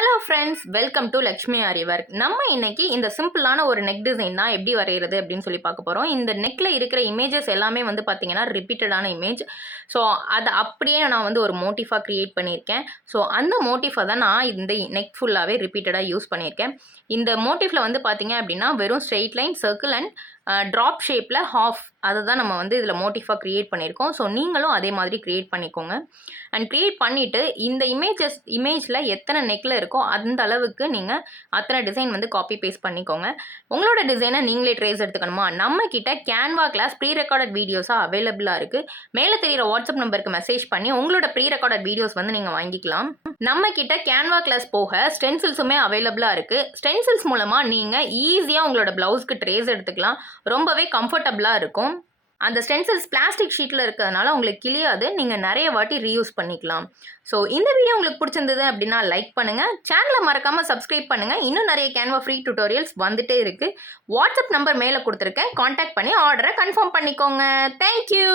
Hello friends, welcome to Lakshmi aari work. நம்ம இன்னைக்கு இந்த சிம்பிளான ஒரு நெக் டிசைன் தான் எப்படி வரைகிறது அப்படின்னு சொல்லி பார்க்க போகிறோம். இந்த நெக்கில் இருக்கிற இமேஜஸ் எல்லாமே வந்து பார்த்தீங்கன்னா ரிப்பீட்டடான இமேஜ். ஸோ அதை அப்படியே நான் வந்து ஒரு மோட்டிஃபாக க்ரியேட் பண்ணியிருக்கேன். ஸோ அந்த மோட்டிஃபை தான் நான் இந்த நெக் ஃபுல்லாகவே ரிப்பீட்டடாக யூஸ் பண்ணியிருக்கேன். இந்த மோட்டிஃபில் வந்து பார்த்தீங்க அப்படின்னா வெறும் straight line, circle and drop ஷேப்பில் ஹாஃப் அதை தான் நம்ம வந்து இதில் மோட்டிஃபாக க்ரியேட் பண்ணியிருக்கோம். ஸோ நீங்களும் அதே மாதிரி க்ரியேட் பண்ணிக்கோங்க. அண்ட் க்ரியேட் பண்ணிவிட்டு இந்த இமேஜில் எத்தனை நெக்கில் இருக்கோ அந்த அளவுக்கு நீங்கள் அத்தனை டிசைன் வந்து காப்பி பேஸ்ட் பண்ணிக்கோங்க. உங்களோட டிசைனை நீங்களே ட்ரேஸ் எடுத்துக்கணுமா? நம்ம கிட்ட கேன்வா கிளாஸ் ப்ரீ ரெக்கார்டட் வீடியோஸாக அவைலபிளாக இருக்குது. மேலே தெரிகிற வாட்ஸ்அப் நம்பருக்கு மெசேஜ் பண்ணி உங்களோட ப்ரீ ரெக்கார்டட் வீடியோஸ் வந்து நீங்கள் வாங்கிக்கலாம். நம்ம கிட்ட கேன்வா கிளாஸ் போக ஸ்டென்சில்ஸுமே அவைலபிளாக இருக்குது. ஸ்டென்சில்ஸ் மூலமாக நீங்கள் ஈஸியாக உங்களோட ப்ளவுஸ்க்கு ட்ரேஸ் எடுத்துக்கலாம். ரொம்பவே கம்ஃபர்டபுளாக இருக்கும். அந்த ஸ்டென்சில்ஸ் பிளாஸ்டிக் ஷீட்டில் இருக்கிறதுனால உங்களுக்கு கிளியாது. நீங்கள் நிறைய வாட்டி ரீயூஸ் பண்ணிக்கலாம். ஸோ இந்த வீடியோ உங்களுக்கு பிடிச்சிருந்தது அப்படின்னா லைக் பண்ணுங்கள். சேனலை மறக்காமல் சப்ஸ்கிரைப் பண்ணுங்கள். இன்னும் நிறைய கேன்வா ஃப்ரீ டியூட்டோரியல்ஸ் வந்துட்டே இருக்குது. வாட்ஸ்அப் நம்பர் மேலே கொடுத்துருக்கேன். கான்டாக்ட் பண்ணி ஆர்டரை கன்ஃபார்ம் பண்ணிக்கோங்க. தேங்க்யூ.